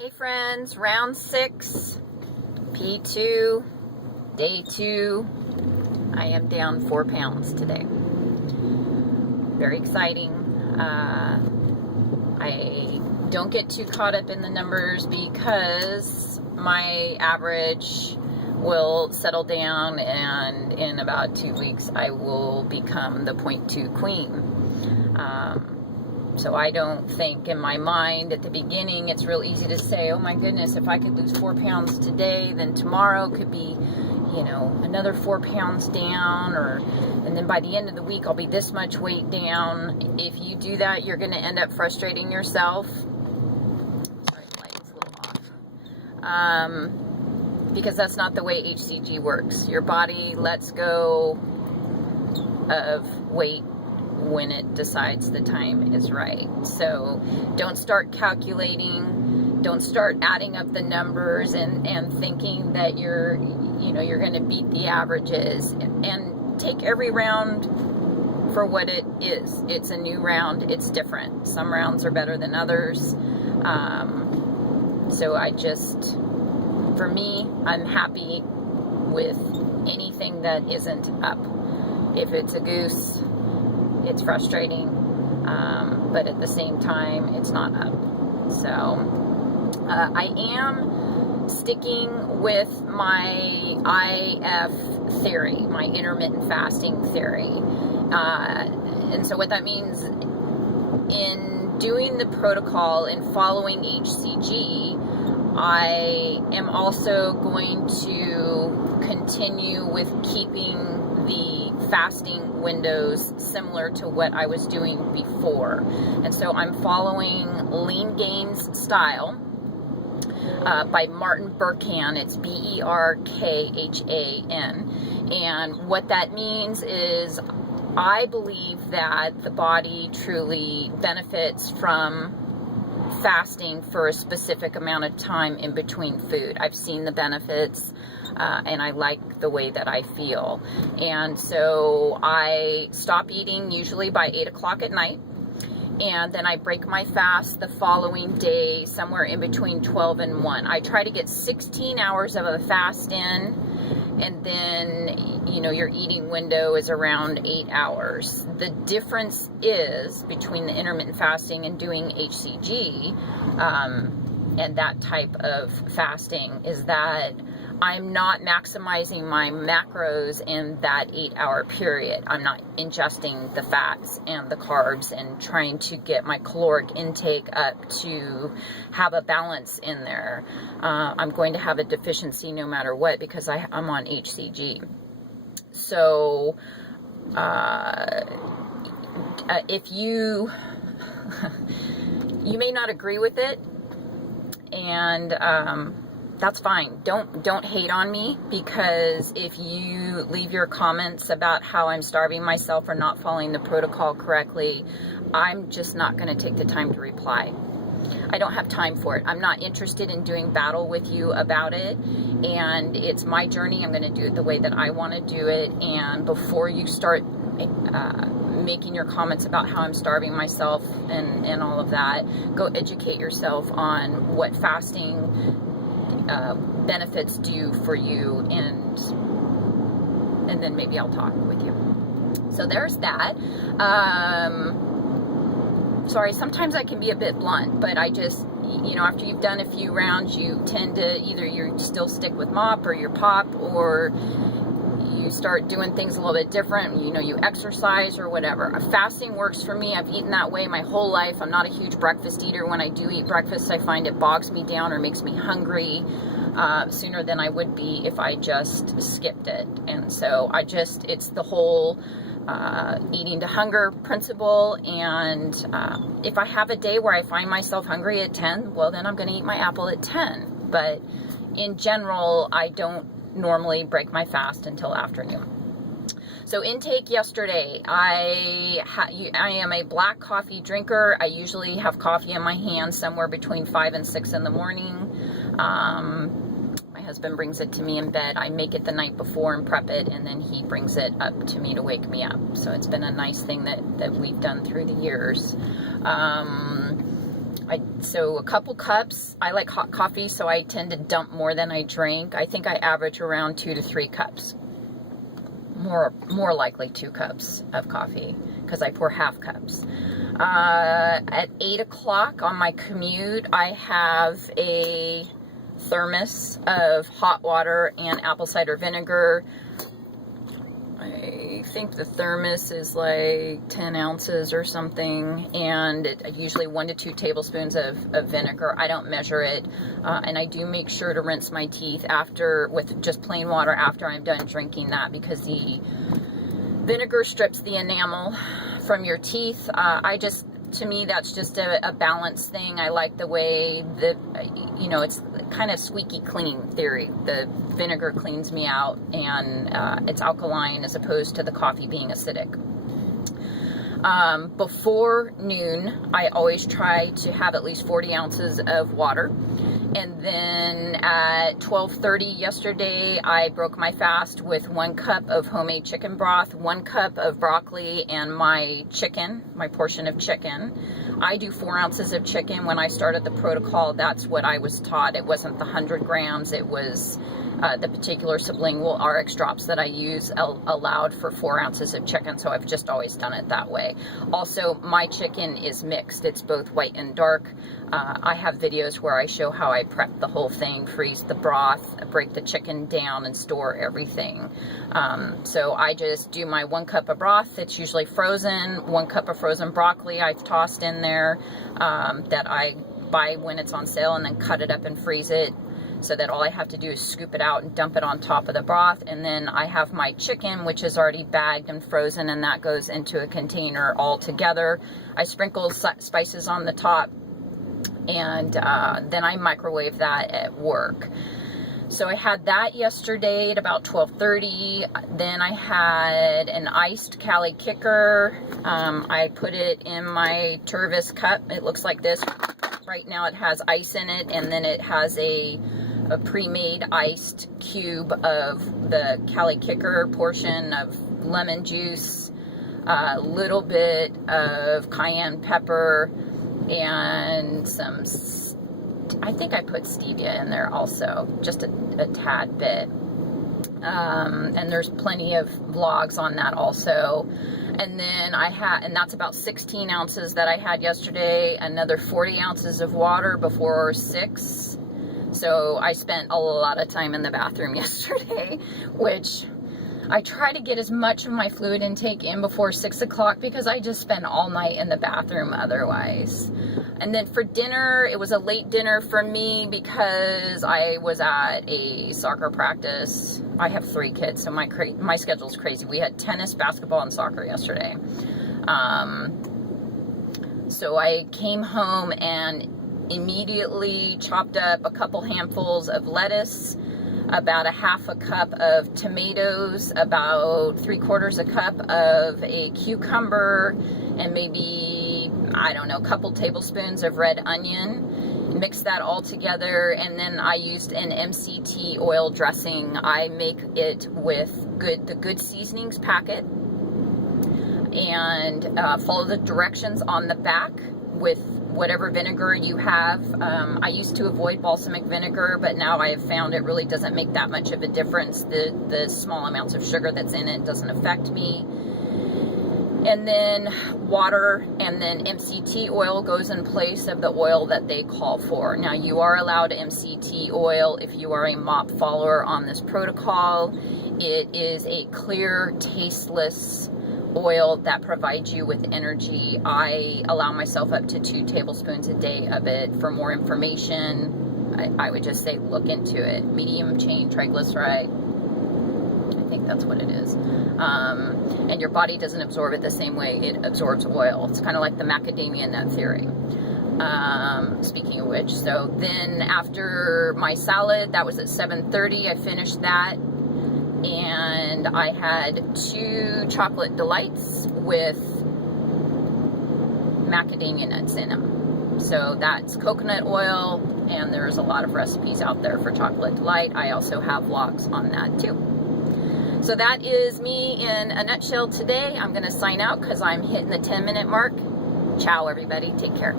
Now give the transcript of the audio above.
Hey friends, round 6, P2, day 2. I am down 4 pounds today. Very exciting. I don't get too caught up in the numbers because my average will settle down, and in about 2 weeks I will become the 0.2 queen. So I don't think in my mind at the beginning it's real easy to say, oh my goodness, if I could lose 4 pounds today, then tomorrow could be, another 4 pounds down, and then by the end of the week I'll be this much weight down. If you do that, you're going to end up frustrating yourself. Sorry, the light is a little off. Because that's not the way HCG works. Your body lets go of weight when it decides the time is right. So don't start calculating, don't start adding up the numbers and thinking that you're going to beat the averages, and take every round for what it is. It's a new round. It's different. Some rounds are better than others. So for me, I'm happy with anything that isn't up. If it's a goose, it's frustrating, but at the same time, it's not up. So I am sticking with my IF theory, my intermittent fasting theory. And so what that means, in doing the protocol and following HCG, I am also going to continue with keeping the fasting windows similar to what I was doing before. And so I'm following Lean Gains Style by Martin Berkhan. It's Berkhan. And what that means is I believe that the body truly benefits from fasting for a specific amount of time in between food. I've seen the benefits, and I like the way that I feel. And so I stop eating usually by 8 o'clock at night, and then I break my fast the following day somewhere in between 12 and 1. I try to get 16 hours of a fast in, and then your eating window is around 8 hours. The difference is between the intermittent fasting and doing HCG and that type of fasting is that I'm not maximizing my macros in that 8 hour period. I'm not ingesting the fats and the carbs and trying to get my caloric intake up to have a balance in there. I'm going to have a deficiency no matter what because I'm on HCG. So if you may not agree with it, and that's fine. Don't hate on me, because if you leave your comments about how I'm starving myself or not following the protocol correctly, I'm just not going to take the time to reply. I don't have time for it. I'm not interested in doing battle with you about it, and it's my journey. I'm going to do it the way that I want to do it, and before you start making your comments about how I'm starving myself and all of that, go educate yourself on what fasting benefits do for you, and then maybe I'll talk with you. So there's that. Sorry, sometimes I can be a bit blunt, but I just, after you've done a few rounds, you tend to either you still stick with MOP or your POP, or you start doing things a little bit different, you exercise or whatever. Fasting works for me. I've eaten that way my whole life. I'm not a huge breakfast eater. When I do eat breakfast, I find it bogs me down or makes me hungry sooner than I would be if I just skipped it. And so it's the whole eating to hunger principle, and if I have a day where I find myself hungry at 10, well, then I'm going to eat my apple at 10. But in general, I don't normally break my fast until afternoon. So intake yesterday, I am a black coffee drinker. I usually have coffee in my hand somewhere between 5 and 6 in the morning. My husband brings it to me in bed. I make it the night before and prep it, and then he brings it up to me to wake me up. So it's been a nice thing that we've done through the years. So a couple cups. I like hot coffee, so I tend to dump more than I drink. I think I average around 2 to 3 cups. More likely 2 cups of coffee, because I pour half cups. At 8 o'clock on my commute, I have a thermos of hot water and apple cider vinegar. I think the thermos is like 10 ounces or something, and usually 1 to 2 tablespoons of vinegar. I don't measure it, and I do make sure to rinse my teeth after with just plain water after I'm done drinking that, because the vinegar strips the enamel from your teeth. To me, that's just a balance thing. I like the way that, it's kind of squeaky clean theory. The vinegar cleans me out, and it's alkaline as opposed to the coffee being acidic. Before noon, I always try to have at least 40 ounces of water. And then at 12:30 yesterday, I broke my fast with 1 cup of homemade chicken broth, 1 cup of broccoli, and my portion of chicken. I do 4 ounces of chicken. When I started the protocol, that's what I was taught. It wasn't the 100 grams. It was the particular sublingual RX drops that I use allowed for 4 ounces of chicken, so I've just always done it that way. Also, my chicken is mixed. It's both white and dark. I have videos where I show how I prep the whole thing, freeze the broth, break the chicken down, and store everything. So I just do my 1 cup of broth. It's usually frozen. 1 cup of frozen broccoli I've tossed in there that I buy when it's on sale, and then cut it up and freeze it, so that all I have to do is scoop it out and dump it on top of the broth. And then I have my chicken, which is already bagged and frozen, and that goes into a container all together. I sprinkle spices on the top, and then I microwave that at work. So I had that yesterday at about 12:30. Then I had an iced Cali Kicker. I put it in my Tervis cup. It looks like this. Right now it has ice in it, and then it has a pre-made iced cube of the Cali Kicker portion of lemon juice, a little bit of cayenne pepper, and some, I think I put stevia in there also, just a tad bit. And there's plenty of vlogs on that also. And then and that's about 16 ounces that I had yesterday, another 40 ounces of water before 6. So I spent a lot of time in the bathroom yesterday, which I try to get as much of my fluid intake in before 6 o'clock, because I just spend all night in the bathroom otherwise. And then for dinner, it was a late dinner for me because I was at a soccer practice. I have 3 kids, so my schedule's crazy. We had tennis, basketball, and soccer yesterday. So I came home and immediately chopped up a couple handfuls of lettuce, about a half a cup of tomatoes, about 3/4 a cup of a cucumber, and maybe, I don't know, a couple tablespoons of red onion. Mix that all together, and then I used an MCT oil dressing. I make it with the Good Seasonings packet, and follow the directions on the back with whatever vinegar you have. I used to avoid balsamic vinegar, but now I have found it really doesn't make that much of a difference. The small amounts of sugar that's in it doesn't affect me. And then water, and then MCT oil goes in place of the oil that they call for. Now, you are allowed MCT oil if you are a MOP follower on this protocol. It is a clear, tasteless oil that provides you with energy. I allow myself up to 2 tablespoons a day of it. For more information, I would just say look into it. Medium chain triglyceride, I think that's what it is. And your body doesn't absorb it the same way it absorbs oil. It's kind of like the macadamia nut theory. Speaking of which, so then after my salad, that was at 7:30, I finished that. And I had 2 chocolate delights with macadamia nuts in them. So that's coconut oil, and there's a lot of recipes out there for chocolate delight. I also have vlogs on that too. So that is me in a nutshell today. I'm going to sign out because I'm hitting the 10-minute mark. Ciao, everybody. Take care.